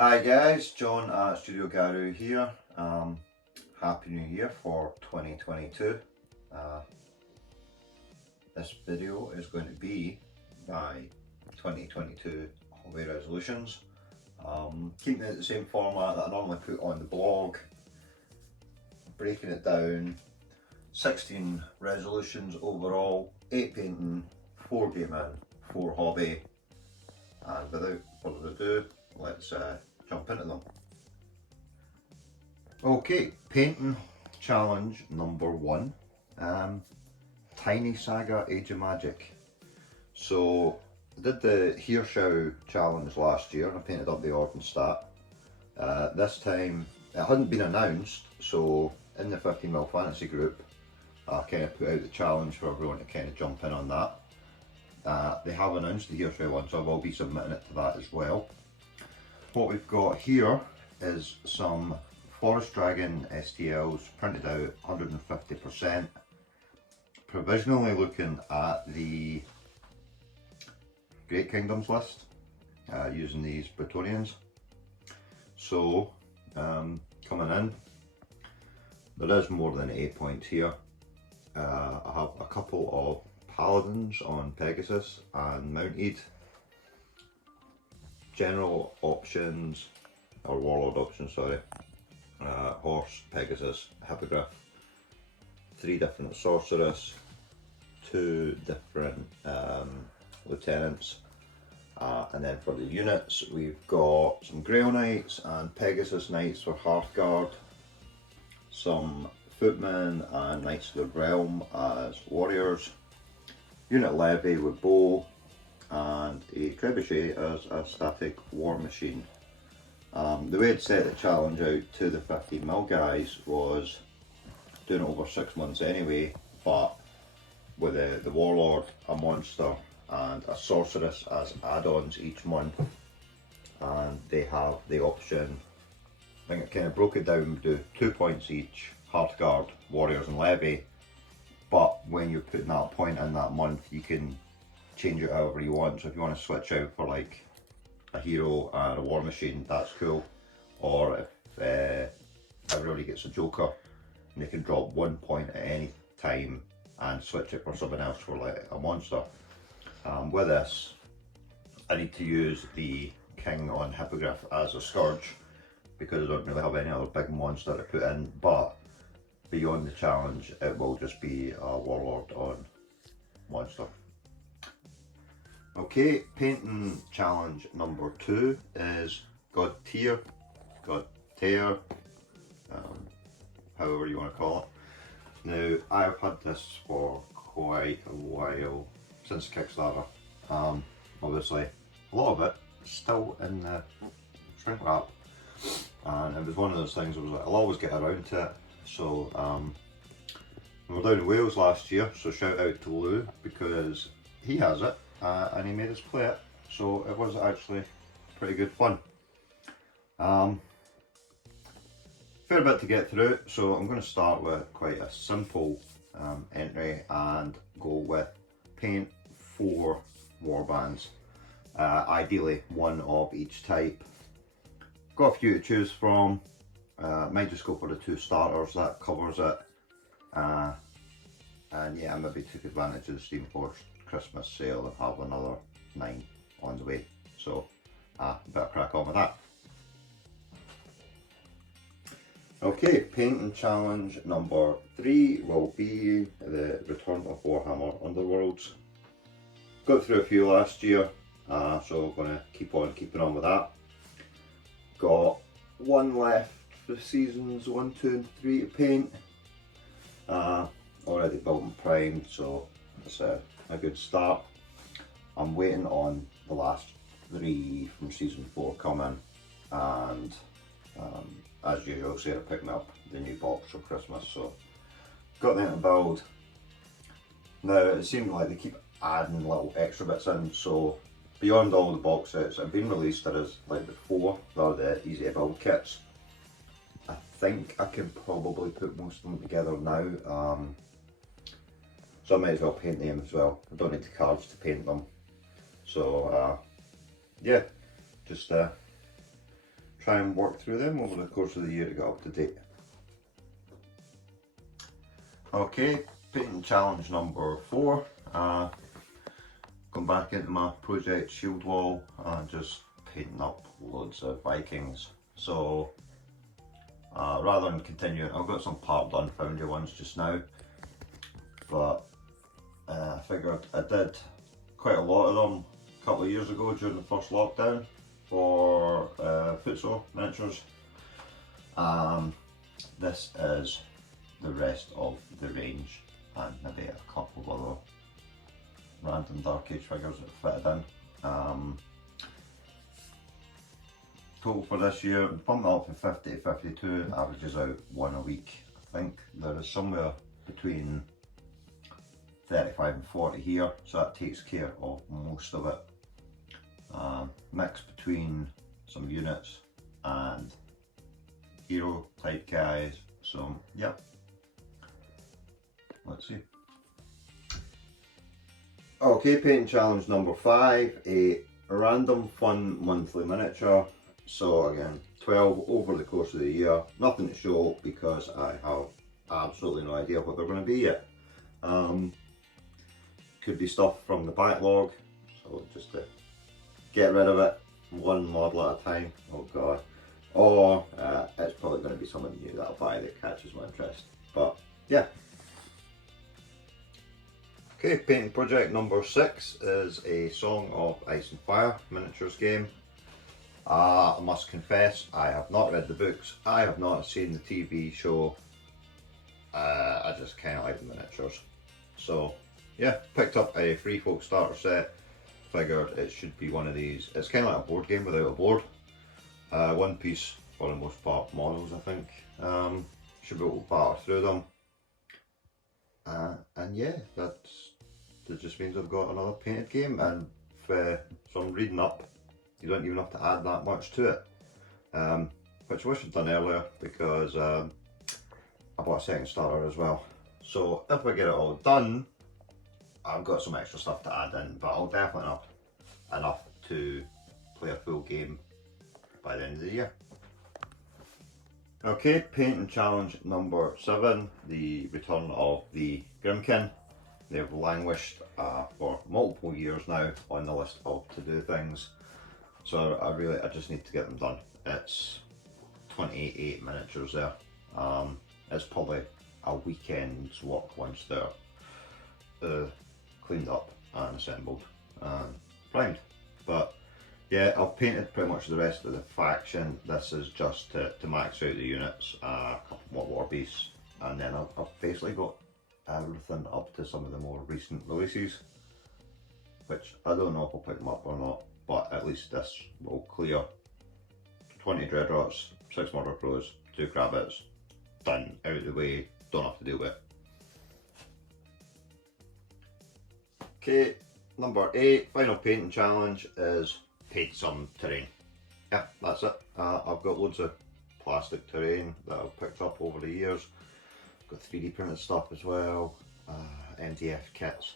Hi guys, John at Studio Garu here. Happy New Year for 2022. This video is going to be my 2022 hobby resolutions. Keeping it the same format that I normally put on the blog, breaking it down, 16 resolutions overall, 8 painting, 4 gaming, 4 hobby, and without further ado, let's jump into them. Okay, painting challenge number 1, tiny SAGA Age of Magic. So I did the Hearshow challenge last year and I painted up the Ordenstat. This time it hadn't been announced, so in the 15mm fantasy group I kind of put out the challenge for everyone to kind of jump in on that. They have announced the Hearshow one, so I will be submitting it to that as well. What we've got here is some Forest Dragon STLs printed out 150%. Provisionally looking at the Great Kingdoms list using these Bretonians. So coming in, there is more than 8 points here. I have a couple of Paladins on Pegasus and mounted. General options, or Warlord options, sorry. Horse, Pegasus, Hippogriff, 3 different Sorceress, 2 different Lieutenants, and then for the units we've got some Grail Knights and Pegasus Knights for Hearthguard, some Footmen and Knights of the Realm as warriors, unit Levy with bow, and a trebuchet as a static war machine. The way I'd set the challenge out to the 15mm guys was doing it over 6 months anyway, but with the Warlord, a Monster and a Sorceress as add-ons each month, and they have the option, I think I kind of broke it down, do 2 points each, Hearthguard, Warriors and Levy, but when you're putting that point in that month you can change it however you want. So if you want to switch out for like a hero and a war machine, that's cool. Or if everybody gets a joker and they can drop 1 point at any time and switch it for something else for like a monster. With this, I need to use the King on Hippogriff as a Scourge because I don't really have any other big monster to put in, but beyond the challenge it will just be a Warlord on Monster. Okay, painting challenge number 2 is Godtear, however you want to call it. Now, I've had this for quite a while, since Kickstarter. Obviously, a lot of it is still in the shrink wrap, and it was one of those things I was like, I'll always get around to it. So, we were down in Wales last year, so shout out to Lou because he has it. And he made us play it, so it was actually pretty good fun. Fair bit to get through, so I'm going to start with quite a simple entry and go with paint 4 warbands, ideally 1 of each type. Got a few to choose from, might just go for the 2 starters, that covers it, and yeah, I maybe took advantage of the Steamforge Christmas sale and have another 9 on the way, so better crack on with that. Okay, painting challenge number 3 will be the return of Warhammer Underworlds. Got through a few last year, so I'm going to keep on keeping on with that. Got 1 left for seasons 1, 2 and 3 to paint. Already built and primed, so it's a good start. I'm waiting on the last 3 from season 4 coming, and as usual Sarah picked me up the new box for Christmas, so got that to build. Now it seems like they keep adding little extra bits in, so beyond all the box sets that have been released, there is like the 4 that are the easy to build kits. I think I can probably put most of them together now. So I might as well paint them as well. I don't need the cards to paint them. So yeah, just try and work through them over the course of the year to get up to date. Okay, painting challenge number 4. Going back into my project Shieldwall and just painting up loads of Vikings. So rather than continuing, I've got some part done foundry ones just now, but I figured I did quite a lot of them a couple of years ago during the first lockdown for Footsore miniatures. This is the rest of the range and maybe a couple of other random Dark Age figures that fitted in. Total for this year, bumped it up from 50 to 52, averages out 1 a week. I think there is somewhere between 35 and 40 here, so that takes care of most of it. Mix between some units and hero type guys, so yep. Let's see. Okay, painting challenge number 5, a random fun monthly miniature. So again, 12 over the course of the year. Nothing to show because I have absolutely no idea what they're going to be yet. Could be stuff from the backlog, so just to get rid of it one model at a time. Oh god. Or it's probably going to be something new that I'll buy that catches my interest. But yeah. Okay, painting project number 6 is a Song of Ice and Fire miniatures game. I must confess, I have not read the books, I have not seen the TV show, I just kind of like the miniatures. So yeah, picked up a free folk starter set, figured it should be one of these. It's kind of like a board game without a board. One piece for the most part models, I think. Should be able to batter through them. And yeah, that just means I've got another painted game, and so I'm reading up. You don't even have to add that much to it, which I wish I'd done earlier because I bought a second starter as well. So if I get it all done, I've got some extra stuff to add in, but I'll definitely have enough to play a full game by the end of the year. Okay, painting challenge number 7, the return of the Grymkin. They've languished for multiple years now on the list of to-do things. So I just need to get them done. It's 28 miniatures there. It's probably a weekend's work once they're cleaned up and assembled and primed. But yeah, I've painted pretty much the rest of the faction. This is just to max out the units, a couple more war beasts, and then I've basically got everything up to some of the more recent releases, which I don't know if I'll pick them up or not. But at least this will clear 20 Dreadrots, 6 Murder Crows, 2 Crabbits, done, out of the way, don't have to deal with it. Okay, number 8, final painting challenge is paint some terrain. Yeah, that's it. I've got loads of plastic terrain that I've picked up over the years. I've got 3D printed stuff as well, MDF kits.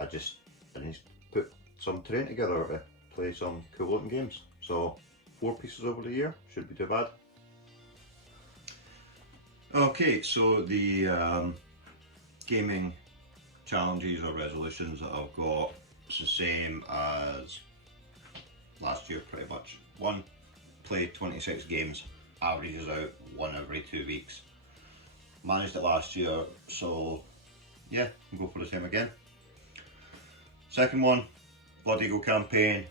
I need to put some terrain together to play some cool looking games. So 4 pieces over the year, shouldn't be too bad. Okay, so the gaming challenges or resolutions that I've got, it's the same as last year pretty much. 1, play 26 games, averages out 1 every 2 weeks. Managed it last year, so yeah, we'll go for the same again. Second one, Blood Eagle campaign.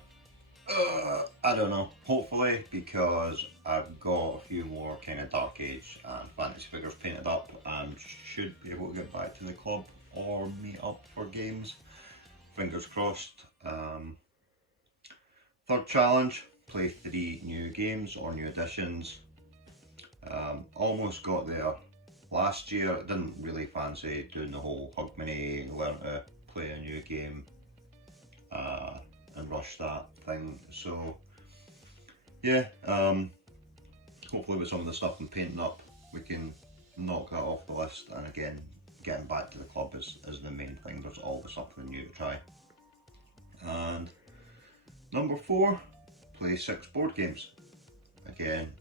I don't know, hopefully, because I've got a few more kind of Dark Age and fantasy figures painted up and should be able to get back to the club or meet up for games. Fingers crossed. Third challenge, play 3 new games or new editions. Almost got there last year. I didn't really fancy doing the whole hug mini, learn to play a new game and rush that thing. So yeah, hopefully with some of the stuff I'm painting up we can knock that off the list, and again getting back to the club is the main thing. There's always something new to try. And number 4, play 6 board games. I again.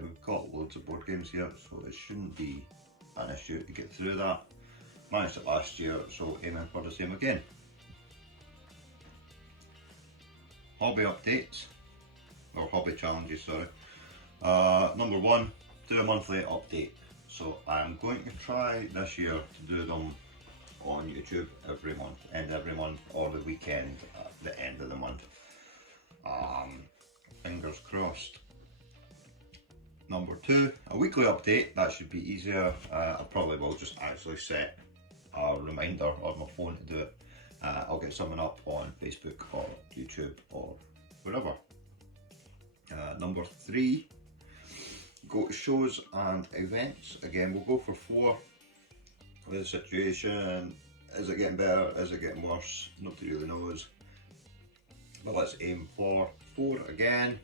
We've got loads of board games here, so it shouldn't be an issue to get through that. Managed it last year, so aiming for the same again. Hobby updates, or hobby challenges, sorry. Number one, do a monthly update. So I'm going to try this year to do them on YouTube every month, end every month, or the weekend at the end of the month. Fingers crossed. Number two, a weekly update. That should be easier. I probably will just actually set a reminder on my phone to do it. I'll get something up on Facebook or YouTube or wherever. Number three, go to shows and events. Again, we'll go for 4. With the situation, is it getting better, is it getting worse? Nobody really knows. But let's aim for 4 again.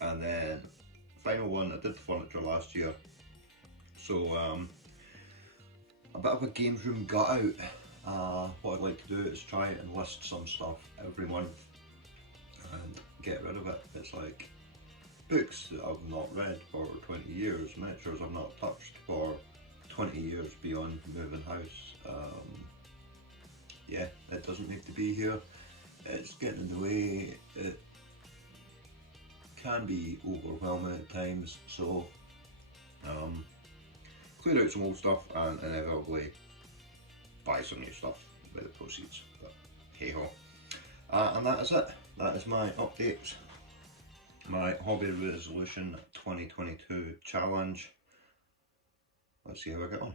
And then final one, I did the furniture last year. So a bit of a games room gut out. What I'd like to do is try and list some stuff every month and get rid of it. It's like books that I've not read for 20 years, miniatures I've not touched for 20 years beyond moving house. Yeah, it doesn't need to be here. It's getting in the way. It can be overwhelming at times, so clear out some old stuff and inevitably buy some new stuff with the proceeds, but hey ho. And that is it. That is my updates. My hobby resolution 2022 challenge. Let's see how I get on.